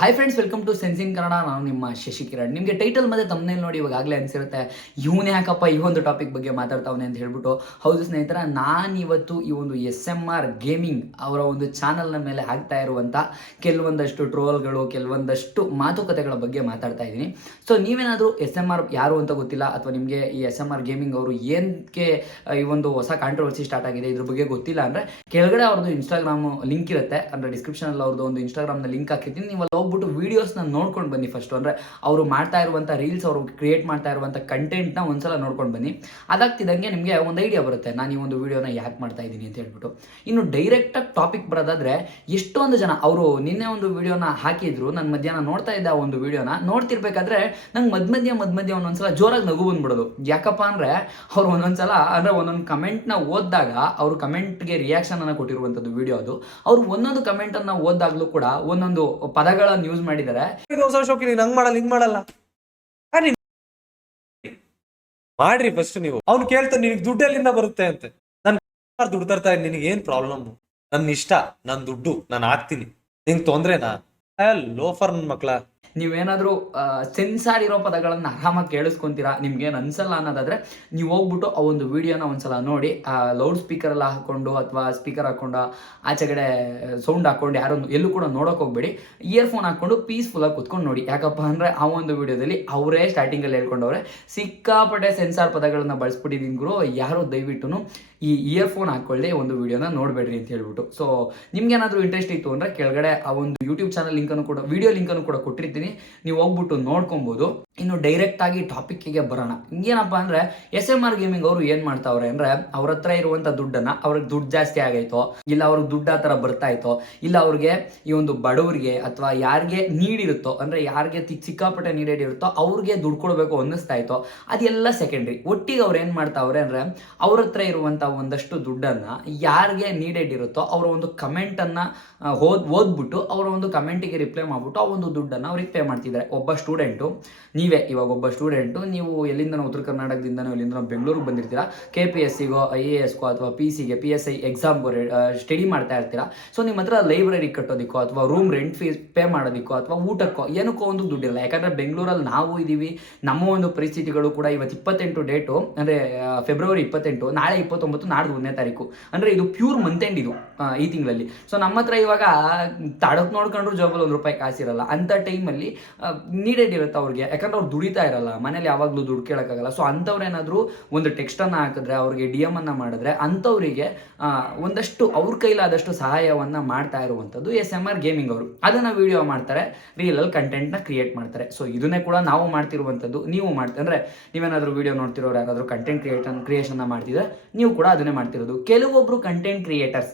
Hi friends, welcome to sense in Kannada. ನಾನು ನಿಮ್ಮ ಶಶಿಕಿರಣ್. ನಿಮಗೆ ಟೈಟಲ್ ಮತ್ತೆ ತಮ್ಮನೇಲಿ ನೋಡಿ ಇವಾಗಲೇ ಅನಿಸಿರುತ್ತೆ, ಇವನೇ ಯಾಕಪ್ಪ ಈ ಒಂದು ಟಾಪಿಕ್ ಬಗ್ಗೆ ಮಾತಾಡ್ತಾವನೆ ಅಂತ ಹೇಳ್ಬಿಟ್ಟು. ಹೌದು ಸ್ನೇಹಿತರ, ನಾನಿವತ್ತು ಈ ಒಂದು SMR ಗೇಮಿಂಗ್ ಅವರ ಒಂದು ಚಾನಲ್ನ ಮೇಲೆ ಆಗ್ತಾ ಇರುವಂಥ ಕೆಲವೊಂದಷ್ಟು ಟ್ರೋಲ್ಗಳು, ಕೆಲವೊಂದಷ್ಟು ಮಾತುಕತೆಗಳ ಬಗ್ಗೆ ಮಾತಾಡ್ತಾ ಇದ್ದೀನಿ. ಸೊ ನೀವೇನಾದರೂ SMR ಯಾರು ಅಂತ ಗೊತ್ತಿಲ್ಲ, ಅಥವಾ ನಿಮಗೆ ಈ SMR ಗೇಮಿಂಗ್ ಅವರು ಏನಕ್ಕೆ ಈ ಒಂದು ಹೊಸ ಕಾಂಟ್ರವರ್ಸಿ ಸ್ಟಾರ್ಟ್ ಆಗಿದೆ ಇದ್ರ ಬಗ್ಗೆ ಗೊತ್ತಿಲ್ಲ ಅಂದರೆ, ಕೆಳಗಡೆ ಅವ್ರದ್ದು ಇನ್ಸ್ಟಾಗ್ರಾಮ್ ಲಿಂಕ್ ಇರುತ್ತೆ. ಅಂದರೆ ಡಿಸ್ಕ್ರಿಪ್ಷನಲ್ಲಿ ಅವ್ರದ್ದು ಒಂದು ಇನ್ಸ್ಟಾಗ್ರಾಮ್ನ ಲಿಂಕ್ ಹಾಕಿರ್ತೀನಿ. ನೀವು ಹೋಗ್ಬಿಟ್ಟು ವಿಡಿಯೋಸ್ನ ನೋಡ್ಕೊಂಡು ಬನ್ನಿ. ಫಸ್ಟ್ ಅಂದರೆ ಅವರು ಮಾಡ್ತಾ ಇರುವಂಥ ರೀಲ್ಸ್, ಅವರು ಕ್ರಿಯೇಟ್ ಮಾಡ್ತಾ ಇರುವಂಥ ಕಂಟೆಂಟ್ನ ಒಂದ್ಸಲ ನೋಡ್ಕೊಂಡು ಬನ್ನಿ. ಅದಾಗ್ತಿದ್ದಂಗೆ ನಿಮಗೆ ಒಂದು ಐಡಿಯಾ ಬರುತ್ತೆ, ನಾನು ಈ ಒಂದು ವಿಡಿಯೋನ ಯಾಕೆ ಮಾಡ್ತಾ ಇದ್ದೀನಿ ಅಂತ ಹೇಳ್ಬಿಟ್ಟು. ಇನ್ನು ಡೈರೆಕ್ಟಾಗಿ ಟಾಪಿಕ್ ಬರೋದಾದ್ರೆ, ಎಷ್ಟೊಂದು ಜನ ಅವರು ನಿನ್ನೆ ಒಂದು ವಿಡಿಯೋನ ಹಾಕಿದ್ರು, ನಾನು ಮಧ್ಯಾಹ್ನ ನೋಡ್ತಾ ಇದ್ದ ಒಂದು ವಿಡಿಯೋನ ನೋಡ್ತಿರ್ಬೇಕಾದ್ರೆ ನಂಗೆ ಮಧ್ಯ ಒಂದೊಂದ್ಸಲ ಜೋರಾಗಿ ನಗು ಬಂದ್ಬಿಡೋದು. ಯಾಕಪ್ಪ ಅಂದರೆ ಅವ್ರು ಒಂದೊಂದ್ಸಲ ಅಂದರೆ ಒಂದೊಂದು ಕಮೆಂಟ್ನ ಓದಿದಾಗ, ಅವರು ಕಮೆಂಟ್ಗೆ ರಿಯಾಕ್ಷನ್ ಅನ್ನು ಕೊಟ್ಟಿರುವಂಥದ್ದು ವಿಡಿಯೋ ಅದು. ಅವರು ಒಂದೊಂದು ಕಮೆಂಟನ್ನು ಓದಿದಾಗಲೂ ಕೂಡ ಒಂದೊಂದು ಪದಗಳನ್ನು ಯೂಸ್ ಮಾಡಿದ್ದಾರೆ. ಹಂಗ್ ಮಾಡಲ್ಲ, ಹಿಂಗ್ ಮಾಡಲ್ಲ ಮಾಡ್ರಿ. ಫಸ್ಟ್ ನೀವು ಅವ್ನು ಕೇಳ್ತಾನೆ ನಿನಗೆ ದುಡ್ಡು ಎಲ್ಲಿಂದ ಬರುತ್ತೆ ಅಂತ. ನಾನು ದುಡ್ಡು ತರ್ತಾ ಇದ್ದೀನಿ, ನಿನಗೆ ಏನ್ ಪ್ರಾಬ್ಲಮ್? ನನ್ನ ಇಷ್ಟ, ನನ್ನ ದುಡ್ಡು ನಾನು ಹಾಕ್ತೀನಿ, ನಿಂಗೆ ತೊಂದ್ರೆನಾ? ಲೋಫರ್ ನನ್ನ ಮಕ್ಳ. ನೀವೇನಾದರೂ ಸೆನ್ಸಾರ್ ಇರೋ ಪದಗಳನ್ನು ಆರಾಮಾಗಿ ಕೇಳಿಸ್ಕೊಂತೀರಾ, ನಿಮ್ಗೇನು ಅನ್ಸಲ್ಲ ಅನ್ನೋದಾದರೆ ನೀವು ಹೋಗ್ಬಿಟ್ಟು ಆ ಒಂದು ವಿಡಿಯೋನ ಒಂದ್ಸಲ ನೋಡಿ. ಲೌಡ್ ಸ್ಪೀಕರೆಲ್ಲ ಹಾಕ್ಕೊಂಡು ಅಥವಾ ಸ್ಪೀಕರ್ ಹಾಕ್ಕೊಂಡು ಆಚೆಗಡೆ ಸೌಂಡ್ ಹಾಕ್ಕೊಂಡು ಯಾರು ಎಲ್ಲೂ ಕೂಡ ನೋಡೋಕೆ ಹೋಗ್ಬೇಡಿ. ಇಯರ್ಫೋನ್ ಹಾಕ್ಕೊಂಡು ಪೀಸ್ಫುಲ್ಲಾಗಿ ಕುತ್ಕೊಂಡು ನೋಡಿ. ಯಾಕಪ್ಪ ಅಂದರೆ ಆ ಒಂದು ವಿಡಿಯೋದಲ್ಲಿ ಅವರೇ ಸ್ಟಾರ್ಟಿಂಗಲ್ಲಿ ಹೇಳ್ಕೊಂಡವ್ರೆ, ಸಿಕ್ಕಾಪಟ್ಟೆ ಸೆನ್ಸಾರ್ ಪದಗಳನ್ನು ಬಳಸ್ಬಿಟ್ಟಿದ್ದೀನಿ ಗುರು, ಯಾರು ದಯವಿಟ್ಟು ಈ ಇಯರ್ಫೋನ್ ಹಾಕ್ಕೊಳ್ಳಿ ಒಂದು ವಿಡಿಯೋನ ನೋಡಬೇಡ್ರಿ ಅಂತ ಹೇಳ್ಬಿಟ್ಟು. ಸೊ ನಿಮ್ಗೇನಾದರೂ ಇಂಟ್ರೆಸ್ಟ್ ಇತ್ತು ಅಂದರೆ ಕೆಳಗಡೆ ಆ ಒಂದು ಯೂಟ್ಯೂಬ್ ಚಾನಲ್ ಲಿಂಕನ್ನು ಕೂಡ, ವಿಡಿಯೋ ಲಿಂಕನ್ನು ಕೂಡ ಕೊಟ್ಟಿರ್ತೀನಿ, ನೀವು ಹೋಗ್ಬಿಟ್ಟು ನೋಡ್ಕೊಬೋದು. ಇನ್ನು ಡೈರೆಕ್ಟ್ ಆಗಿ ಟಾಪಿಕ್ಗೆ ಬರೋಣ. ಏನಪ್ಪ ಅಂದರೆ SMR ಗೇಮಿಂಗ್ ಅವರು ಏನು ಮಾಡ್ತಾವ್ರೆ ಅಂದರೆ, ಅವ್ರ ಹತ್ರ ಇರುವಂಥ ದುಡ್ಡನ್ನು, ಅವ್ರಿಗೆ ದುಡ್ಡು ಜಾಸ್ತಿ ಆಗೈತೋ, ಇಲ್ಲ ಅವ್ರಿಗೆ ದುಡ್ಡು ಆ ಥರ ಬರ್ತಾ ಇತ್ತೋ, ಇಲ್ಲ ಅವ್ರಿಗೆ ಈ ಒಂದು ಬಡವರಿಗೆ ಅಥವಾ ಯಾರಿಗೆ ನೀಡಿರುತ್ತೋ, ಅಂದರೆ ಯಾರಿಗೆ ಸಿಕ್ಕಾಪಟ್ಟೆ ನೀಡೇಡ್ ಇರುತ್ತೋ ಅವ್ರಿಗೆ ದುಡ್ಡು ಕೊಡಬೇಕು ಅನ್ನಿಸ್ತಾ ಇತ್ತೋ, ಅದೆಲ್ಲ ಸೆಕೆಂಡ್ರಿ. ಒಟ್ಟಿಗೆ ಅವ್ರು ಏನು ಮಾಡ್ತಾವ್ರೆ ಅಂದರೆ, ಅವ್ರ ಹತ್ರ ಇರುವಂಥ ಒಂದಷ್ಟು ದುಡ್ಡನ್ನು ಯಾರಿಗೆ ನೀಡೇಡ್ ಇರುತ್ತೋ ಅವರ ಒಂದು ಕಮೆಂಟನ್ನು ಓದ್ಬಿಟ್ಟು ಅವರ ಒಂದು ಕಮೆಂಟಿಗೆ ರಿಪ್ಲೈ ಮಾಡಿಬಿಟ್ಟು ಆ ಒಂದು ದುಡ್ಡನ್ನು ಅವ್ರಿಗೆ ಪೇ ಮಾಡ್ತಿದ್ದಾರೆ. ಒಬ್ಬ ಸ್ಟೂಡೆಂಟು, ನೀವೇ ಇವಾಗ ಒಬ್ಬ ಸ್ಟೂಡೆಂಟು, ನೀವು ಎಲ್ಲಿಂದನೋ ಉತ್ತರ ಕರ್ನಾಟಕದಿಂದನೋ ಎಲ್ಲಿಂದನೋ ಬೆಂಗಳೂರಿಗೆ ಬಂದಿರ್ತೀರಾ, KPSCಗೋ IASಗೋ ಅಥವಾ PCಗೆ PSI ಎಕ್ಸಾಮ್ಗೋ ಸ್ಟಡಿ ಮಾಡ್ತಾ ಇರ್ತೀರಾ. ಸೊ ನಿಮ್ಮ ಹತ್ರ ಲೈಬ್ರರಿ ಕಟ್ಟೋದಕ್ಕೋ ಅಥವಾ ರೂಮ್ ರೆಂಟ್ ಫೀಸ್ ಪೇ ಮಾಡೋದಕ್ಕೋ ಅಥವಾ ಊಟಕ್ಕೋ ಏನಕ್ಕೋ ಒಂದು ದುಡ್ಡಿಲ್ಲ. ಯಾಕಂದರೆ ಬೆಂಗಳೂರಲ್ಲಿ ನಾವು ಇದ್ದೀವಿ, ನಮ್ಮ ಒಂದು ಪರಿಸ್ಥಿತಿಗಳು ಕೂಡ. ಇವತ್ತು 28 ಡೇಟು, ಅಂದರೆ ಫೆಬ್ರವರಿ 28, ನಾಳೆ 29, ನಾಡ್ದು 1ನೇ ತಾರೀಕು. ಅಂದರೆ ಇದು ಪ್ಯೂರ್ ಮಂತ್ ಎಂಡ್ ಇದು ಈ ತಿಂಗಳಲ್ಲಿ. ಸೊ ನಮ್ಮ ಹತ್ರ ಇವಾಗ ತಡಕ್ ನೋಡ್ಕೊಂಡ್ರು ಜೋಬಲ್ಲಿ ₹1 ಕಾಸಿರಲ್ಲ. ಅಂಥ ಟೈಮಲ್ಲಿ ನೀಡೇಡ್ ಇರುತ್ತೆ ಅವ್ರಿಗೆ, ಯಾಕಂದ್ರೆ ಅವ್ರು ದುಡಿತಾ ಇರಲ್ಲ, ಮನೇಲಿ ಯಾವಾಗಲೂ ದುಡ್ಡು ಕೇಳೋಕ್ಕಾಗಲ್ಲ. ಸೊ ಅಂಥವ್ರು ಏನಾದರೂ ಒಂದು ಟೆಕ್ಸ್ಟನ್ನು ಹಾಕಿದ್ರೆ, ಅವ್ರಿಗೆ DM ಅನ್ನು ಮಾಡಿದ್ರೆ, ಅಂಥವರಿಗೆ ಒಂದಷ್ಟು ಅವ್ರ ಕೈಲಾದಷ್ಟು ಸಹಾಯವನ್ನು ಮಾಡ್ತಾ ಇರುವಂಥದ್ದು SMR ಗೇಮಿಂಗ್ ಅವರು. ಅದನ್ನು ವಿಡಿಯೋ ಮಾಡ್ತಾರೆ, ರೀಲಲ್ಲಿ ಕಂಟೆಂಟ್ನ ಕ್ರಿಯೇಟ್ ಮಾಡ್ತಾರೆ. ಸೊ ಇದನ್ನೇ ಕೂಡ ನಾವು ಮಾಡ್ತಿರುವಂಥದ್ದು. ನೀವು ಮಾಡ್ತೀವಿ ಅಂದರೆ, ನೀವೇನಾದರೂ ವಿಡಿಯೋ ನೋಡ್ತಿರೋರು ಯಾರಾದರೂ ಕಂಟೆಂಟ್ ಕ್ರಿಯೇಷನ್ನ ಮಾಡ್ತಿದ್ರೆ ನೀವು ಕೂಡ ಅದನ್ನೇ ಮಾಡ್ತಿರೋದು. ಕೆಲವೊಬ್ಬರು ಕಂಟೆಂಟ್ ಕ್ರಿಯೇಟರ್ಸ್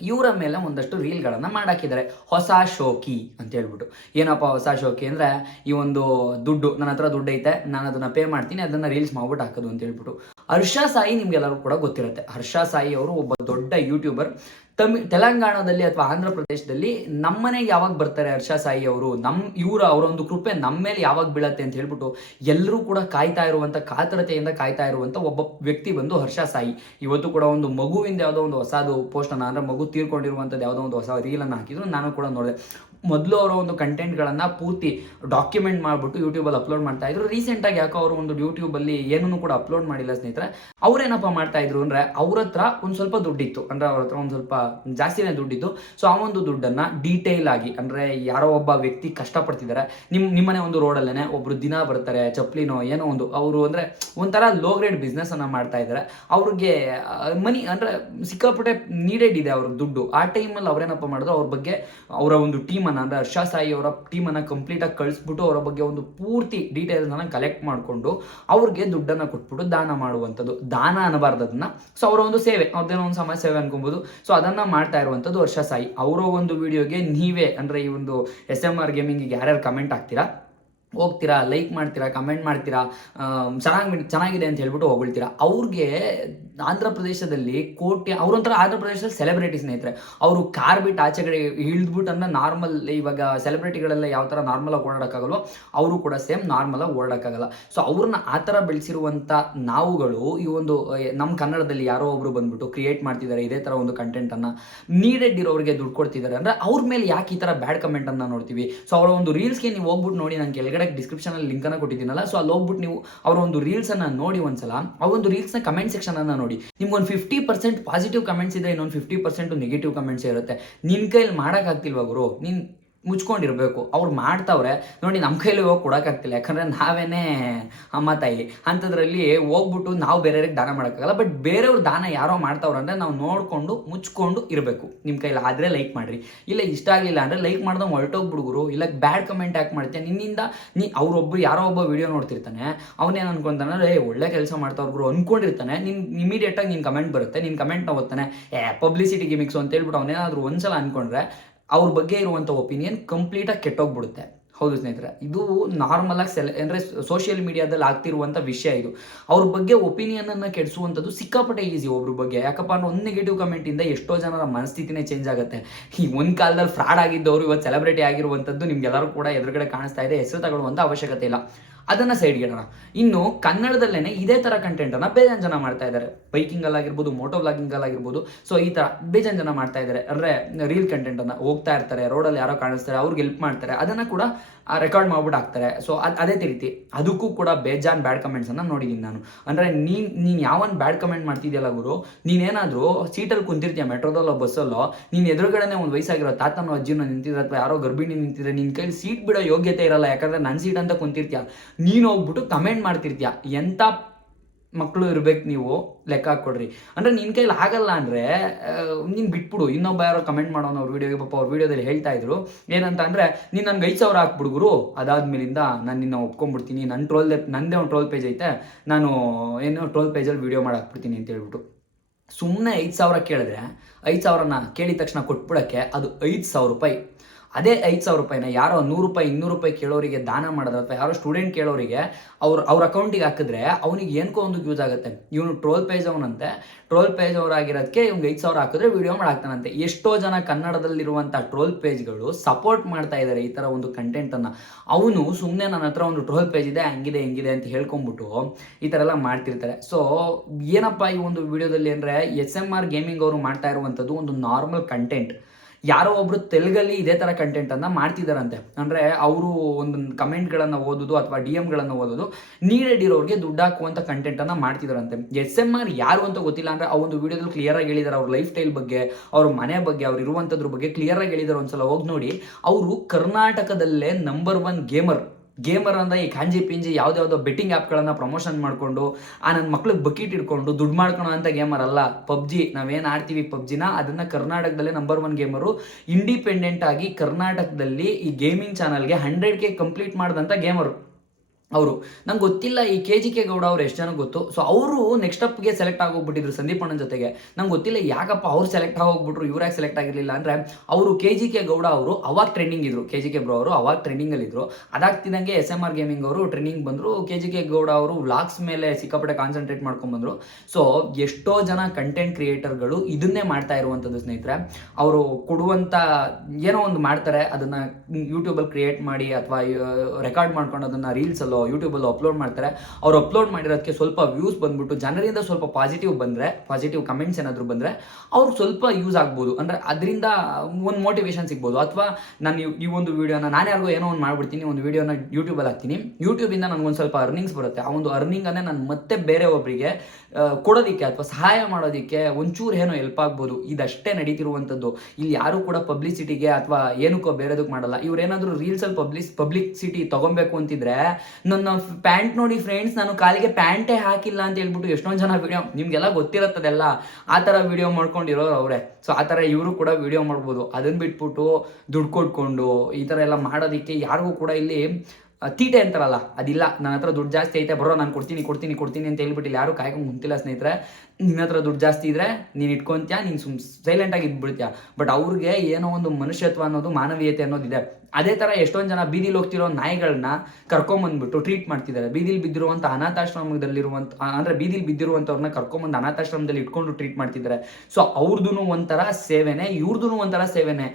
ಇವರ ಮೇಲೆ ಒಂದಷ್ಟು ರೀಲ್ಗಳನ್ನು ಮಾಡಾಕಿದ್ದಾರೆ, ಹೊಸ ಶೋಕಿ ಅಂತ ಹೇಳ್ಬಿಟ್ಟು. ಏನಪ್ಪ ಹೊಸ ಶೋಕಿ ಅಂದರೆ, ಈ ಒಂದು ದುಡ್ಡು, ನನ್ನ ಹತ್ರ ದುಡ್ಡು ಐತೆ, ನಾನು ಅದನ್ನು ಪೇ ಮಾಡ್ತೀನಿ, ಅದನ್ನು ರೀಲ್ಸ್ ಮಾಡ್ಬಿಟ್ಟು ಹಾಕೋದು ಅಂತ ಹೇಳ್ಬಿಟ್ಟು. ಹರ್ಷ ಸಾಯಿ ನಿಮ್ಗೆಲ್ಲರೂ ಕೂಡ ಗೊತ್ತಿರುತ್ತೆ. ಹರ್ಷ ಸಾಯಿ ಅವರು ಒಬ್ಬ ದೊಡ್ಡ ಯೂಟ್ಯೂಬರ್. ತೆಲಂಗಾಣದಲ್ಲಿ ಅಥವಾ ಆಂಧ್ರ ಪ್ರದೇಶದಲ್ಲಿ ನಮ್ಮನೆಗೆ ಯಾವಾಗ ಬರ್ತಾರೆ ಹರ್ಷ ಸಾಯಿ ಅವರು, ಅವರ ಒಂದು ಕೃಪೆ ನಮ್ಮ ಮೇಲೆ ಯಾವಾಗ ಬೀಳತ್ತೆ ಅಂತ ಹೇಳ್ಬಿಟ್ಟು ಎಲ್ಲರೂ ಕೂಡ ಕಾಯ್ತಾ ಇರುವಂಥ, ಕಾತರತೆಯಿಂದ ಕಾಯ್ತಾ ಇರುವಂಥ ಒಬ್ಬ ವ್ಯಕ್ತಿ ಬಂದು ಹರ್ಷ ಸಾಯಿ. ಇವತ್ತು ಕೂಡ ಒಂದು ಮಗುವಿಂದ ಯಾವುದೋ ಒಂದು ಹೊಸದು ಪೋಸ್ಟನ್ನು, ಅಂದರೆ ಮಗು ತೀರ್ಕೊಂಡಿರುವಂಥದ್ದು ಯಾವುದೋ ಒಂದು ಹೊಸ ರೀಲನ್ನು ಹಾಕಿದ್ರು, ನಾನು ಕೂಡ ನೋಡಿದೆ. ಮೊದಲು ಅವರ ಒಂದು ಕಂಟೆಂಟ್ಗಳನ್ನು ಪೂರ್ತಿ ಡಾಕ್ಯುಮೆಂಟ್ ಮಾಡಿಬಿಟ್ಟು ಯೂಟ್ಯೂಬಲ್ಲಿ ಅಪ್ಲೋಡ್ ಮಾಡ್ತಾ ಇದ್ರು. ರೀಸೆಂಟಾಗಿ ಯಾಕೋ ಅವರು ಒಂದು ಯೂಟ್ಯೂಬಲ್ಲಿ ಏನೂ ಕೂಡ ಅಪ್ಲೋಡ್ ಮಾಡಿಲ್ಲ ಸ್ನೇಹಿತರೆ. ಅವ್ರೇನಪ್ಪ ಮಾಡ್ತಾ ಇದ್ರು ಅಂದರೆ, ಅವ್ರ ಹತ್ರ ಒಂದು ಸ್ವಲ್ಪ ದುಡ್ಡಿತ್ತು, ಅಂದರೆ ಅವ್ರ ಹತ್ರ ಒಂದು ಸ್ವಲ್ಪ ಜಾಸ್ತಿನೇ ದುಡ್ಡಿತ್ತು. ಸೊ ಆ ಒಂದು ದುಡ್ಡನ್ನು ಡೀಟೇಲ್ ಆಗಿ, ಅಂದರೆ ಯಾರೋ ಒಬ್ಬ ವ್ಯಕ್ತಿ ಕಷ್ಟಪಡ್ತಿದ್ದಾರೆ, ನಿಮ್ಮನೆ ಒಂದು ರೋಡಲ್ಲೇ ಒಬ್ಬರು ದಿನ ಬರ್ತಾರೆ, ಚಪ್ಪಲಿನೋ ಏನೋ ಒಂದು, ಅವರು ಅಂದರೆ ಒಂಥರ ಲೋ ಗ್ರೇಡ್ ಬಿಸ್ನೆಸ್ಸನ್ನು ಮಾಡ್ತಾ ಇದ್ದಾರೆ. ಅವ್ರಿಗೆ ಮನಿ ಅಂದರೆ ಸಿಕ್ಕಾಪಟ್ಟೆ ನೀಡೆಡ್ ಇದೆ ಅವ್ರಿಗೆ ದುಡ್ಡು. ಆ ಟೈಮಲ್ಲಿ ಅವ್ರೇನಪ್ಪ ಮಾಡಿದ್ರು, ಅವ್ರ ಬಗ್ಗೆ ಅವರ ಒಂದು ಟೀಮನ್ನು, ಅಂದರೆ ಹರ್ಷ ಸಾಯಿ ಅವರ ಟೀಮನ್ನು ಕಂಪ್ಲೀಟಾಗಿ ಕಳಿಸ್ಬಿಟ್ಟು ಅವರ ಬಗ್ಗೆ ಒಂದು ಪೂರ್ತಿ ಡೀಟೇಲ್ಸನ್ನು ಕಲೆಕ್ಟ್ ಮಾಡಿಕೊಂಡು ಅವ್ರಿಗೆ ದುಡ್ಡನ್ನು ಕೊಟ್ಬಿಟ್ಟು ದಾನ ಮಾಡುವಂಥದ್ದು. ದಾನ ಅನ್ನಬಾರ್ದು ಅದನ್ನು. ಸೊ ಅವರ ಒಂದು ಸೇವೆ, ಅವ್ರದ್ದೇನೋ ಒಂದು ಸಮಾಜ ಸೇವೆ ಅನ್ಕೊಬೋದು. ಸೊ ಅದನ್ನು ಮಾಡ್ತಾ ಇರುವಂಥದ್ದು ಹರ್ಷ ಸಾಯಿ. ಅವರ ಒಂದು ವಿಡಿಯೋಗೆ ನೀವೇ, ಅಂದರೆ ಈ ಒಂದು SMR ಗೇಮಿಂಗಿಗೆ ಯಾರ್ಯಾರು ಕಮೆಂಟ್ ಹಾಕ್ತೀರಾ, ಹೋಗ್ತೀರಾ, ಲೈಕ್ ಮಾಡ್ತೀರಾ, ಕಮೆಂಟ್ ಮಾಡ್ತೀರಾ, ಚೆನ್ನಾಗಿದೆ ಅಂತ ಹೇಳ್ಬಿಟ್ಟು ಹೊಗಳ್ತೀರಾ. ಅವ್ರಿಗೆ ಆಂಧ್ರ ಪ್ರದೇಶದಲ್ಲಿ ಅವರೊಂಥರ ಆಂಧ್ರ ಪ್ರದೇಶದಲ್ಲಿ ಸೆಲೆಬ್ರಿಟಿ ಸ್ನೇಹಿತರೆ. ಅವರು ಕಾರ್ ಬಿಟ್ಟು ಆಚೆ ಕಡೆ ಇಳಿದ್ಬಿಟ್ಟು ಅಂದ್ರೆ ನಾರ್ಮಲ್, ಇವಾಗ ಸೆಲೆಬ್ರಿಟಿಗಳೆಲ್ಲ ಯಾವ ಥರ ನಾರ್ಮಲಾಗಿ ಓಡಾಡೋಕ್ಕಾಗಲ್ವೋ ಅವರು ಕೂಡ ಸೇಮ್ ನಾರ್ಮಲಾಗಿ ಓಡಾಡೋಕ್ಕಾಗಲ್ಲ. ಸೊ ಅವ್ರನ್ನ ಆ ಥರ ಬೆಳೆಸಿರುವಂಥ ನಾವುಗಳು ಈ ಒಂದು ನಮ್ಮ ಕನ್ನಡದಲ್ಲಿ ಯಾರೋ ಒಬ್ರು ಬಂದ್ಬಿಟ್ಟು ಕ್ರಿಯೇಟ್ ಮಾಡ್ತಿದ್ದಾರೆ ಇದೇ ಥರ ಒಂದು ಕಂಟೆಂಟನ್ನು, ನೀಡೆಡ್ ಇರೋರಿಗೆ ದುಡ್ಡು ಕೊಡ್ತಿದ್ದಾರೆ ಅಂದರೆ ಅವ್ರ ಮೇಲೆ ಯಾಕೆ ಈ ಥರ ಬ್ಯಾಡ್ ಕಮೆಂಟನ್ನು ನೋಡ್ತೀವಿ. ಸೊ ಅವರ ಒಂದು ರೀಲ್ಸ್ಗೆ ನೀವು ಹೋಗ್ಬಿಟ್ಟು ನೋಡಿ, ನಾನು ಕೆಳಗಡೆ ಡಿಸ್ಕ್ರಿಪ್ಷನಲ್ಲಿ ಲಿಂಕನ್ನು ಕೊಟ್ಟಿದ್ದೀನಲ್ಲ, ಸೊ ಅಲ್ಲಿ ಹೋಗ್ಬಿಟ್ಟು ನೀವು ಅವರ ಒಂದು ರೀಲ್ಸನ್ನು ನೋಡಿ ಒಂದ್ಸಲ. ಆ ಒಂದು ರೀಲ್ಸ್ನ ಕಮೆಂಟ್ ಸೆಕ್ಷನನ್ನು ನೋಡಿ. ನಿಮ್ಗೊಂದು 50% ಪಾಸಿಟಿವ್ ಕಮೆಂಟ್ಸ್ ಇದ್ರೆ ಇನ್ನೊಂದು 50% ನೆಗೆಟಿವ್ ಕಮೆಂಟ್ಸ್ ಇರುತ್ತೆ. ನಿನ್ನ ಕೈಯಲ್ಲಿ ಮಾಡೋಕ್ಕಾಗ್ತಿಲ್ವಾ ಗುರು, ನೀನು ಮುಚ್ಕೊಂಡಿರ್ಬೇಕು. ಅವ್ರು ಮಾಡ್ತಾವ್ರೆ ನೋಡಿ, ನಮ್ಮ ಕೈಲಿ ಹೋಗಿ ಕೊಡೋಕ್ಕಾಗ್ತಿಲ್ಲ, ಯಾಕಂದರೆ ನಾವೇನೇ ಅಮ್ಮ ತಾಯಿ ಅಂಥದ್ರಲ್ಲಿ ಹೋಗ್ಬಿಟ್ಟು ನಾವು ಬೇರೆಯವ್ರಿಗೆ ದಾನ ಮಾಡೋಕ್ಕಾಗಲ್ಲ. ಬಟ್ ಬೇರೆಯವ್ರ ದಾನ ಯಾರೋ ಮಾಡ್ತಾವ್ರೆ ಅಂದರೆ ನಾವು ನೋಡಿಕೊಂಡು ಮುಚ್ಕೊಂಡು ಇರಬೇಕು. ನಿಮ್ಮ ಕೈಲಿ ಆದರೆ ಲೈಕ್ ಮಾಡಿರಿ, ಇಲ್ಲ ಇಷ್ಟ ಆಗಲಿಲ್ಲ ಅಂದರೆ ಲೈಕ್ ಮಾಡ್ದಂಗೆ ಹೊರಟೋಗ್ಬಿಡುಗರು. ಇಲ್ಲ ಬ್ಯಾಡ್ ಕಮೆಂಟ್ ಯಾಕೆ ಮಾಡ್ತೀಯ, ನಿನ್ನಿಂದ ಯಾರೋ ಒಬ್ಬ ವಿಡಿಯೋ ನೋಡ್ತಿರ್ತಾನೆ, ಅವನೇನು ಅನ್ಕೊಂತಾನೆ, ಒಳ್ಳೆ ಕೆಲಸ ಮಾಡ್ತಾವ್ರು ಅನ್ಕೊಂಡಿರ್ತಾನೆ. ಇಮಿಡಿಯೇಟಾಗಿ ನಿನ್ನ ಕಮೆಂಟ್ ಬರುತ್ತೆ, ನಿನ್ನ ಕಮೆಂಟ್ನ ಓದ್ತಾನೆ, ಪಬ್ಲಿಸಿಟಿ ಗಿಮಿಕ್ಸು ಅಂತ ಹೇಳ್ಬಿಟ್ಟು ಅವನೇನಾದರೂ ಒಂದ್ಸಲ ಅನ್ಕೊಂಡ್ರೆ ಅವ್ರ ಬಗ್ಗೆ ಇರುವಂಥ ಒಪಿನಿಯನ್ ಕಂಪ್ಲೀಟಾಗಿ ಕೆಟ್ಟೋಗ್ಬಿಡುತ್ತೆ. ಹೌದು ಸ್ನೇಹಿತರೆ, ಇದು ನಾರ್ಮಲಾಗಿ ಅಂದರೆ ಸೋಷಿಯಲ್ ಮೀಡಿಯಾದಲ್ಲಿ ಆಗ್ತಿರುವಂಥ ವಿಷಯ ಇದು. ಅವ್ರ ಬಗ್ಗೆ ಒಪಿನಿಯನನ್ನು ಕೆಡಿಸುವಂಥದ್ದು ಸಿಕ್ಕಾಪಟ್ಟೆ ಈಸಿ ಒಬ್ರ ಬಗ್ಗೆ. ಯಾಕಪ್ಪ ಅಂದ್ರೆ ಒಂದು ನೆಗೆಟಿವ್ ಕಮೆಂಟಿಂದ ಎಷ್ಟೋ ಜನರ ಮನಸ್ಥಿತಿನೇ ಚೇಂಜ್ ಆಗುತ್ತೆ. ಈ ಒಂದು ಕಾಲದಲ್ಲಿ ಫ್ರಾಡ್ ಆಗಿದ್ದವರು ಇವತ್ತು ಸೆಲೆಬ್ರಿಟಿ ಆಗಿರುವಂಥದ್ದು ನಿಮ್ಗೆಲ್ಲರೂ ಕೂಡ ಎದುರುಗಡೆ ಕಾಣಿಸ್ತಾ ಇದೆ. ಹೆಸರು ತಗೊಳ್ಳುವಂಥ ಅವಶ್ಯಕತೆ ಇಲ್ಲ, ಅದನ್ನು ಸೈಡ್ಗೆ ಇಡೋಣ. ಇನ್ನು ಕನ್ನಡದಲ್ಲೇ ಇದೇ ಥರ ಕಂಟೆಂಟನ್ನು ಬೇಜಾನ್ ಜನ ಮಾಡ್ತಾ ಇದ್ದಾರೆ. ಬೈಕಿಂಗಲ್ಲಾಗಿರ್ಬೋದು, ಮೋಟೋ ವ್ಲಾಗಿಂಗಲ್ಲಾಗಿರ್ಬೋದು. ಸೊ ಈ ಥರ ಬೇಜಾನ್ ಜನ ಮಾಡ್ತಾ ಇದ್ದಾರೆ. ಅಂದರೆ ರೀಲ್ ಕಂಟೆಂಟನ್ನು ಹೋಗ್ತಾ ಇರ್ತಾರೆ, ರೋಡಲ್ಲಿ ಯಾರೋ ಕಾಣಿಸ್ತಾರೆ, ಅವ್ರಿಗೆ ಹೆಲ್ಪ್ ಮಾಡ್ತಾರೆ, ಅದನ್ನು ಕೂಡ ರೆಕಾರ್ಡ್ ಮಾಡ್ಬಿಟ್ಟು ಹಾಕ್ತಾರೆ. ಸೊ ಅದೇ ರೀತಿ ಅದಕ್ಕೂ ಕೂಡ ಬೇಜಾನ್ ಬ್ಯಾಡ್ ಕಮೆಂಟ್ಸನ್ನು ನೋಡಿದ್ದೀನಿ ನಾನು. ಅಂದರೆ ನೀನು ಯಾವನ್ ಬ್ಯಾಡ್ ಕಮೆಂಟ್ ಮಾಡ್ತಿದ್ಯಲ್ಲ ಗುರು, ನೀನೇನಾದರೂ ಸೀಟಲ್ಲಿ ಕುಂತಿರ್ತೀಯ ಮೆಟ್ರೋದಲ್ಲೋ ಬಸ್ಸಲ್ಲೋ, ನೀನು ಎದುರುಗಡೆನೇ ಒಂದು ವಯಸ್ಸಾಗಿರೋ ತಾತನೋ ಅಜ್ಜಿನೋ ನಿಂತಿದ್ರೆ ಅಥವಾ ಯಾರೋ ಗರ್ಭಿಣಿ ನಿಂತಿದ್ರೆ ನಿನ್ನ ಕೈಲಿ ಸೀಟ್ ಬಿಡೋ ಯೋಗ್ಯತೆ ಇರಲ್ಲ. ಯಾಕಂದರೆ ನನ್ನ ಸೀಟ್ ಅಂತ ಕುಂತಿರ್ತೀಯ, ನೀನು ಹೋಗ್ಬಿಟ್ಟು ಕಮೆಂಟ್ ಮಾಡ್ತಿರ್ತೀಯ. ಎಂಥ ಮಕ್ಕಳು ಇರ್ಬೇಕು ನೀವು, ಲೆಕ್ಕ ಹಾಕ್ಕೊಡ್ರಿ. ಅಂದರೆ ನಿನ್ನ ಕೈಲಿ ಆಗಲ್ಲ ಅಂದರೆ ನೀನು ಬಿಟ್ಬಿಡು. ಇನ್ನೊಬ್ಬ ಯಾರೋ ಕಮೆಂಟ್ ಮಾಡೋನು ಅವ್ರ ವೀಡಿಯೋಗೆ, ಪಾಪ ಅವ್ರ ವೀಡಿಯೋದಲ್ಲಿ ಹೇಳ್ತಾ ಇದ್ರು ಏನಂತ ಅಂದರೆ, ನೀನು ನನಗೆ 5,000 ಹಾಕ್ಬಿಡುಗರು, ಅದಾದ್ಮೇಲಿಂದ ನಾನು ನಿನ್ನ ಒಪ್ಕೊಂಡ್ಬಿಡ್ತೀನಿ, ನನ್ನದೇ ಒಂದು ಟ್ರೋಲ್ ಪೇಜ್ ಐತೆ, ನಾನು ಟ್ರೋಲ್ ಪೇಜಲ್ಲಿ ವೀಡಿಯೋ ಮಾಡಾಕ್ಬಿಡ್ತೀನಿ ಅಂತ ಹೇಳ್ಬಿಟ್ಟು. ಸುಮ್ಮನೆ 5,000 ಕೇಳಿದ್ರೆ 5,000ನ ಕೇಳಿದ ತಕ್ಷಣ ಕೊಟ್ಬಿಡೋಕ್ಕೆ ಅದು 5,000 ರೂಪಾಯಿ. ಅದೇ 5,000 ರೂಪಾಯಿನ ಯಾರೋ 100 ರೂಪಾಯಿ 200 ರೂಪಾಯಿ ಕೇಳೋರಿಗೆ ದಾನ ಮಾಡೋದು, ಅಥವಾ ಯಾರೋ ಸ್ಟೂಡೆಂಟ್ ಕೇಳೋರಿಗೆ ಅವ್ರ ಅಕೌಂಟಿಗೆ ಹಾಕಿದ್ರೆ ಅವ್ನಿಗೆ ಏನಕ್ಕೋ ಒಂದು ಯೂಸ್ ಆಗುತ್ತೆ. ಇವನು ಟ್ರೋಲ್ ಪೇಜ್ ಅವನಂತೆ, ಟ್ರೋಲ್ ಪೇಜ್ ಅವರಾಗಿರೋದಕ್ಕೆ ಇವ್ನಿಗೆ 5,000 ಹಾಕಿದ್ರೆ ವಿಡಿಯೋ ಮಾಡಾಕ್ತಾನಂತೆ. ಎಷ್ಟೋ ಜನ ಕನ್ನಡದಲ್ಲಿರುವಂಥ ಟ್ರೋಲ್ ಪೇಜ್ಗಳು ಸಪೋರ್ಟ್ ಮಾಡ್ತಾ ಇದ್ದಾರೆ ಈ ಥರ ಒಂದು ಕಂಟೆಂಟನ್ನು. ಅವನು ಸುಮ್ಮನೆ ನನ್ನ ಹತ್ರ ಒಂದು ಟ್ರೋಲ್ ಪೇಜ್ ಇದೆ, ಹಂಗಿದೆ ಹೆಂಗಿದೆ ಅಂತ ಹೇಳ್ಕೊಂಬಿಟ್ಟು ಈ ಥರ ಎಲ್ಲ ಮಾಡ್ತಿರ್ತಾರೆ. ಸೊ ಏನಪ್ಪ ಈ ಒಂದು ವಿಡಿಯೋದಲ್ಲಿ ಅಂದರೆ, SMR ಗೇಮಿಂಗ್ ಅವರು ಮಾಡ್ತಾ ಇರುವಂಥದ್ದು ಒಂದು ನಾರ್ಮಲ್ ಕಂಟೆಂಟ್. ಯಾರೋ ಒಬ್ರು ತೆಲುಗಲ್ಲಿ ಇದೇ ಥರ ಕಂಟೆಂಟನ್ನು ಮಾಡ್ತಿದ್ದಾರಂತೆ. ಅಂದರೆ ಅವರು ಒಂದು ಕಮೆಂಟ್ಗಳನ್ನು ಓದೋದು ಅಥವಾ DMಗಳನ್ನು ಓದೋದು, ನೀಡೆಡ್ ಇರೋರಿಗೆ ದುಡ್ಡು ಹಾಕುವಂಥ ಕಂಟೆಂಟನ್ನು ಮಾಡ್ತಿದ್ದಾರಂತೆ. SMR ಯಾರು ಅಂತ ಗೊತ್ತಿಲ್ಲ. ಅಂದರೆ ಆ ಒಂದು ವಿಡಿಯೋದಲ್ಲಿ ಕ್ಲಿಯರಾಗಿ ಹೇಳಿದ್ದಾರೆ, ಅವ್ರ ಲೈಫ್ ಸ್ಟೈಲ್ ಬಗ್ಗೆ, ಅವ್ರ ಮನೆ ಬಗ್ಗೆ, ಅವ್ರು ಇರುವಂಥದ್ರ ಬಗ್ಗೆ ಕ್ಲಿಯರಾಗಿ ಹೇಳಿದ್ದಾರೆ. ಒಂದ್ಸಲ ಹೋಗಿ ನೋಡಿ. ಅವರು ಕರ್ನಾಟಕದಲ್ಲೇ ನಂಬರ್ 1 ಗೇಮರ್ ಅಂದರೆ ಈ ಕಾಂಜಿ ಪಿಂಜಿ ಯಾವುದ್ಯಾವುದೋ ಬೆಟ್ಟಿಂಗ್ ಆ್ಯಪ್ಗಳನ್ನು ಪ್ರಮೋಷನ್ ಮಾಡಿಕೊಂಡು ನನ್ನ ಮಕ್ಳಿಗೆ ಬಕೀಟ್ ಇಟ್ಕೊಂಡು ದುಡ್ಡು ಮಾಡ್ಕೊಳೋ ಅಂತ ಗೇಮರ್ ಅಲ್ಲ. ಪಬ್ಜಿ ನಾವೇನು ಆಡ್ತೀವಿ ಪಬ್ಜಿನ, ಅದನ್ನು ಕರ್ನಾಟಕದಲ್ಲೇ ನಂಬರ್ 1 ಗೇಮರು. ಇಂಡಿಪೆಂಡೆಂಟ್ ಆಗಿ ಕರ್ನಾಟಕದಲ್ಲಿ ಈ ಗೇಮಿಂಗ್ ಚಾನಲ್ಗೆ 100K ಕಂಪ್ಲೀಟ್ ಮಾಡಿದಂಥ ಗೇಮರು ಅವರು. ನಂಗೆ ಗೊತ್ತಿಲ್ಲ ಈ KGK ಗೌಡ ಅವ್ರು ಎಷ್ಟು ಜನ ಗೊತ್ತು. ಸೊ ಅವರು ನೆಕ್ಸ್ಟ್ ಅಪ್ಗೆ ಸೆಲೆಕ್ಟ್ ಆಗೋಗ್ಬಿಟ್ಟಿದ್ರು ಸಂದೀಪ್ ಅಣ್ಣನ ಜೊತೆಗೆ. ನಂಗೆ ಗೊತ್ತಿಲ್ಲ ಯಾಕಪ್ಪ ಅವ್ರು ಸೆಲೆಕ್ಟ್ ಆಗೋಗ್ಬಿಟ್ರು, ಇವ್ರಾಗ ಸೆಲೆಕ್ಟ್ ಆಗಿರಲಿಲ್ಲ. ಅಂದರೆ ಅವರು KGK ಗೌಡ ಅವರು ಅವಾಗ ಟ್ರೆಂಡಿಂಗ್ ಇದ್ರು, KGK ಬ್ರೋ ಅವರು ಅವಾಗ ಟ್ರೆಂಡಿಂಗಲ್ಲಿದ್ದರು. ಅದಾಗ್ತಿದ್ದಂಗೆ SMR ಗೇಮಿಂಗ್ ಅವರು ಟ್ರೆಂಡಿಂಗ್ ಬಂದರು. KGK ಗೌಡ ಅವರು ವ್ಲಾಗ್ಸ್ ಮೇಲೆ ಸಿಕ್ಕಾಪಟ್ಟೆ ಕಾನ್ಸಂಟ್ರೇಟ್ ಮಾಡ್ಕೊಂಡ್ಬಂದರು. ಸೊ ಎಷ್ಟೋ ಜನ ಕಂಟೆಂಟ್ ಕ್ರಿಯೇಟರ್ಗಳು ಇದನ್ನೇ ಮಾಡ್ತಾ ಇರುವಂಥದ್ದು ಸ್ನೇಹಿತರೆ. ಅವರು ಕೊಡುವಂಥ ಏನೋ ಒಂದು ಮಾಡ್ತಾರೆ, ಅದನ್ನು ಯೂಟ್ಯೂಬಲ್ಲಿ ಕ್ರಿಯೇಟ್ ಮಾಡಿ ಅಥವಾ ರೆಕಾರ್ಡ್ ಮಾಡ್ಕೊಂಡು ಅದನ್ನು ರೀಲ್ಸಲ್ಲೋ ಯೂಟ್ಯೂಬಲ್ಲಿ ಅಪ್ಲೋಡ್ ಮಾಡ್ತಾರೆ. ಅವ್ರು ಅಪ್ಲೋಡ್ ಮಾಡಿರೋದಕ್ಕೆ ಸ್ವಲ್ಪ ವ್ಯೂಸ್ ಬಂದ್ಬಿಟ್ಟು ಜನರಿಂದ ಸ್ವಲ್ಪ ಪಾಸಿಟಿವ್ ಕಮೆಂಟ್ಸ್ ಏನಾದರೂ ಬಂದರೆ ಅವ್ರು ಸ್ವಲ್ಪ ಯೂಸ್ ಆಗ್ಬೋದು. ಅಂದರೆ ಅದರಿಂದ ಒಂದು ಮೋಟಿವೇಶನ್ ಸಿಗ್ಬೋದು. ಅಥವಾ ನಾನು ಈ ಒಂದು ವೀಡಿಯೋನ ನಾನು ಯಾರಿಗೋ ಏನೋ ಒಂದು ಮಾಡ್ಬಿಡ್ತೀನಿ, ಒಂದು ವೀಡಿಯೋನ ಯೂಟ್ಯೂಬಲ್ಲಿ ಹಾಕ್ತೀನಿ, ಯೂಟ್ಯೂಬಿಂದ ನನಗೊಂದು ಸ್ವಲ್ಪ ಅರ್ನಿಂಗ್ಸ್ ಬರುತ್ತೆ. ಆ ಒಂದು ಅರ್ನಿಂಗನ್ನೇ ನಾನು ಮತ್ತೆ ಬೇರೆ ಒಬ್ಬರಿಗೆ ಕೊಡೋದಕ್ಕೆ ಅಥವಾ ಸಹಾಯ ಮಾಡೋದಕ್ಕೆ ಒಂಚೂರು ಏನೋ ಹೆಲ್ಪ್ ಆಗ್ಬೋದು. ಇದಷ್ಟೇ ನಡೀತಿರುವಂಥದ್ದು. ಇಲ್ಲಿ ಯಾರು ಕೂಡ ಪಬ್ಲಿಸಿಟಿಗೆ ಅಥವಾ ಏನಕ್ಕೋ ಬೇರೆದಕ್ಕೆ ಮಾಡಲ್ಲ. ಇವ್ರೇನಾದರೂ ರೀಲ್ಸಲ್ಲಿ ಪಬ್ಲಿಸಿಟಿ ತೊಗೊಬೇಕು ಅಂತಿದ್ರೆ, ನನ್ನ ಪ್ಯಾಂಟ್ ನೋಡಿ ಫ್ರೆಂಡ್ಸ್, ನಾನು ಕಾಲಿಗೆ ಪ್ಯಾಂಟೇ ಹಾಕಿಲ್ಲ ಅಂತ ಹೇಳ್ಬಿಟ್ಟು ಎಷ್ಟೊಂದು ಜನ ವಿಡಿಯೋ, ನಿಮಗೆಲ್ಲ ಗೊತ್ತಿರುತ್ತದೆಲ್ಲ, ಆ ಥರ ವಿಡಿಯೋ ಮಾಡ್ಕೊಂಡಿರೋರು ಅವರೇ. ಸೊ ಆ ಥರ ಇವರು ಕೂಡ ವಿಡಿಯೋ ಮಾಡ್ಬೋದು. ಅದನ್ನು ಬಿಟ್ಬಿಟ್ಟು ದುಡ್ಡು ಕೊಟ್ಕೊಂಡು ಈ ಥರ ಎಲ್ಲ ಮಾಡೋದಕ್ಕೆ ಯಾರಿಗೂ ಕೂಡ ಇಲ್ಲಿ ತೀಟೆ ಅಂತಾರಲ್ಲ, ಅದಿಲ್ಲ. ನನ್ನ ಹತ್ರ ದುಡ್ಡು ಜಾಸ್ತಿ ಐತೆ, ಬರೋ ನಾನು ಕೊಡ್ತೀನಿ ಅಂತ ಹೇಳ್ಬಿಟ್ಟು ಯಾರು ಕಾಯ್ಕೊಂಡು ಕುಂತಿಲ್ಲ ಸ್ನೇಹಿತರೆ. ನಿನ್ನ ಹತ್ರ ದುಡ್ಡು ಜಾಸ್ತಿ ಇದ್ರೆ ನೀನು ಇಟ್ಕೊಂತೀಯ, ನೀನು ಸೈಲೆಂಟಾಗಿ ಇದ್ಬಿಡ್ತೀಯ. ಬಟ್ ಅವ್ರಿಗೆ ಏನೋ ಒಂದು ಮನುಷ್ಯತ್ವ ಅನ್ನೋದು, ಮಾನವೀಯತೆ ಅನ್ನೋದಿದೆ. ಅದೇ ಥರ ಎಷ್ಟೊಂದು ಜನ ಬೀದಿಲಿ ಹೋಗ್ತಿರೋ ನಾಯಿಗಳನ್ನ ಕರ್ಕೊಂಬಂದ್ಬಿಟ್ಟು ಟ್ರೀಟ್ ಮಾಡ್ತಿದ್ದಾರೆ. ಬೀದಿಲಿ ಬಿದ್ದಿರುವಂಥ ಅನಾಥಾಶ್ರಮದಲ್ಲಿರುವಂಥ ಅಂದರೆ ಬೀದಿಲಿ ಬಿದ್ದಿರುವಂಥವ್ರನ್ನ ಕರ್ಕೊಂಬಂದು ಅನಾಥಾಶ್ರಮದಲ್ಲಿ ಇಟ್ಕೊಂಡು ಟ್ರೀಟ್ ಮಾಡ್ತಿದ್ದಾರೆ. ಸೊ ಅವ್ರದ್ದು ಒಂಥರ ಸೇವೆನೇ, ಇವ್ರದ್ದು ಒಂಥರ ಸೇವೆನೇ.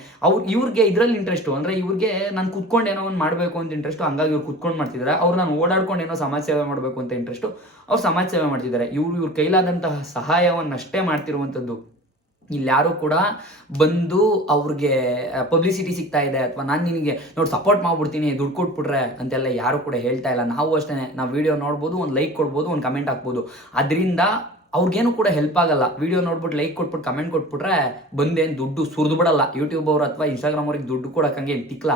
ಇವ್ರಿಗೆ ಇದರಲ್ಲಿ ಇಂಟ್ರೆಸ್ಟು, ಅಂದರೆ ಇವ್ರಿಗೆ ನಾನು ಕುತ್ಕೊಂಡು ಏನೋ ಒಂದು ಮಾಡಬೇಕು ಅಂತ ಇಂಟ್ರೆಸ್ಟು, ಹಂಗಾಗಿ ಇವ್ರು ಕುತ್ಕೊಂಡು ಮಾಡ್ತಿದ್ದಾರೆ. ಅವ್ರು ನಾನು ಓಡಾಡ್ಕೊಂಡು ಏನೋ ಸಮಾಜ ಸೇವೆ ಮಾಡಬೇಕು ಅಂತ ಇಂಟ್ರೆಸ್ಟು, ಅವ್ರು ಸಮಾಜ ಸೇವೆ ಮಾಡ್ತಿದ್ದಾರೆ. ಇವ್ರ ಕೈಲಾದಂತಹ ಸಹಾಯವನ್ನಷ್ಟೇ ಮಾಡ್ತಿರುವಂಥದ್ದು. ಇಲ್ಲಿ ಯಾರು ಕೂಡ ಬಂದು ಅವ್ರಿಗೆ ಪಬ್ಲಿಸಿಟಿ ಸಿಗ್ತಾ ಇದೆ ಅಥವಾ ನಾನು ನಿನಗೆ ನೋಡಿ ಸಪೋರ್ಟ್ ಮಾಡ್ಬಿಡ್ತೀನಿ ದುಡ್ಡು ಕೊಟ್ಬಿಟ್ರೆ ಅಂತೆಲ್ಲ ಯಾರು ಕೂಡ ಹೇಳ್ತಾ ಇಲ್ಲ. ನಾವು ಅಷ್ಟೇ, ನಾವು ವಿಡಿಯೋ ನೋಡ್ಬೋದು, ಒಂದು ಲೈಕ್ ಕೊಡ್ಬೋದು, ಒಂದು ಕಮೆಂಟ್ ಹಾಕ್ಬೋದು. ಅದರಿಂದ ಅವ್ರಿಗೇನು ಕೂಡ ಹೆಲ್ಪ್ ಆಗಲ್ಲ. ವಿಡಿಯೋ ನೋಡ್ಬಿಟ್ಟು ಲೈಕ್ ಕೊಟ್ಬಿಟ್ಟು ಕಮೆಂಟ್ ಕೊಟ್ಬಿಟ್ರೆ ಬಂದೇನು ದುಡ್ಡು ಸುರಿದು ಬಿಡಲ್ಲ. ಯೂಟ್ಯೂಬ್ ಅವರು ಅಥವಾ ಇನ್ಸ್ಟಾಗ್ರಾಮ್ ಅವ್ರಿಗೆ ದುಡ್ಡು ಕೊಡೋಕ್ಕಂಗೆ ತಿಕ್ಲ.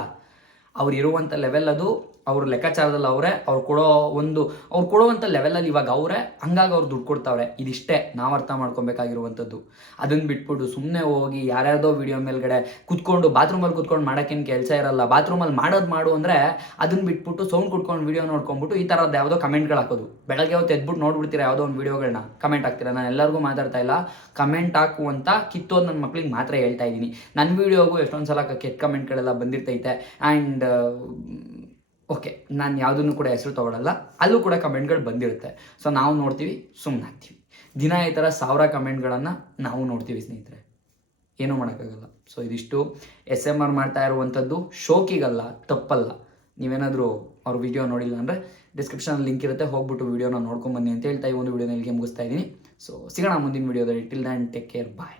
ಅವ್ರು ಇರುವಂಥ ಲೆವೆಲ್ ಅದು, ಅವ್ರ ಲೆಕ್ಕಾಚಾರದಲ್ಲಿ ಅವ್ರು ಕೊಡುವಂಥ ಲೆವೆಲಲ್ಲಿ ಇವಾಗ ಅವರೇ, ಹಂಗಾಗಿ ಅವ್ರು ದುಡ್ಡು ಕೊಡ್ತಾವ್ರೆ. ಇದಿಷ್ಟೇ ನಾವು ಅರ್ಥ ಮಾಡ್ಕೊಬೇಕಾಗಿರುವಂಥದ್ದು. ಅದನ್ನು ಬಿಟ್ಬಿಟ್ಟು ಸುಮ್ಮನೆ ಹೋಗಿ ಯಾರ್ಯಾರ್ದೋ ವಿಡಿಯೋ ಮೇಲ್ಗಡೆ ಕುತ್ಕೊಂಡು ಬಾತ್ರೂಮಲ್ಲಿ ಕುತ್ಕೊಂಡು ಮಾಡೋಕ್ಕೇನು ಕೆಲಸ ಇರಲ್ಲ. ಬಾತ್ರೂಮಲ್ಲಿ ಮಾಡು ಅಂದರೆ ಅದನ್ನು ಬಿಟ್ಬಿಟ್ಟು ಸೌಂಡ್ ಕುಟ್ಕೊಂಡು ವಿಡಿಯೋ ನೋಡ್ಕೊಂಡ್ಬಿಟ್ಟು ಈ ಥರದ್ದು ಯಾವುದೋ ಕಮೆಂಟ್ಗಳು ಹಾಕೋದು. ಬೆಳಗ್ಗೆ ಹೊತ್ತು ಎದ್ಬಿಟ್ಟು ನೋಡ್ಬಿಡ್ತೀರಾ ಯಾವುದೋ ಒಂದು ವಿಡಿಯೋಗಳನ್ನ, ಕಮೆಂಟ್ ಹಾಕ್ತೀರಾ. ನಾನು ಎಲ್ಲರಿಗೂ ಮಾತಾಡ್ತಾ ಇಲ್ಲ, ಕಮೆಂಟ್ ಹಾಕುವಂಥ ಕಿತ್ತೋದು ನನ್ನ ಮಕ್ಳಿಗೆ ಮಾತ್ರ ಹೇಳ್ತಾ ಇದ್ದೀನಿ. ನನ್ನ ವಿಡಿಯೋಗೂ ಎಷ್ಟೊಂದು ಸಲ ಕೆಟ್ಟ ಕಮೆಂಟ್ಗಳೆಲ್ಲ ಬಂದಿರ್ತೈತೆ. ಆ್ಯಂಡ್ ಓಕೆ, ನಾನು ಯಾವುದನ್ನು ಕೂಡ ಹೆಸರು ತೊಗೊಳಲ್ಲ, ಅಲ್ಲೂ ಕೂಡ ಕಮೆಂಟ್ಗಳು ಬಂದಿರುತ್ತೆ. ಸೊ ನಾವು ನೋಡ್ತೀವಿ, ಸುಮ್ಮನೆ ಆಗ್ತೀವಿ. ದಿನ ಈ ಥರ 1000 ಕಮೆಂಟ್ಗಳನ್ನು ನಾವು ನೋಡ್ತೀವಿ ಸ್ನೇಹಿತರೆ, ಏನೂ ಮಾಡೋಕ್ಕಾಗಲ್ಲ. ಸೊ ಇದಿಷ್ಟು SMR ಮಾಡ್ತಾ ಇರುವಂಥದ್ದು ಶೋಕಿಗಲ್ಲ, ತಪ್ಪಲ್ಲ. ನೀವೇನಾದರೂ ಅವ್ರ ವಿಡಿಯೋ ನೋಡಿಲ್ಲ ಅಂದರೆ ಡಿಸ್ಕ್ರಿಪ್ಷನಲ್ಲಿ ಲಿಂಕ್ ಇರುತ್ತೆ, ಹೋಗ್ಬಿಟ್ಟು ವಿಡಿಯೋನ ನೋಡ್ಕೊಂಬನ್ನಿ ಅಂತ ಹೇಳ್ತಾ ಈ ಒಂದು ವಿಡಿಯೋನ ಇಲ್ಲಿಗೆ ಮುಗಿಸ್ತಾ ಇದ್ದೀನಿ. ಸೊ ಸಿಗೋಣ ಮುಂದಿನ ವಿಡಿಯೋದಲ್ಲಿ. ಟಿಲ್ ದೆನ್ ಟೇಕ್ ಕೇರ್, ಬಾಯ್.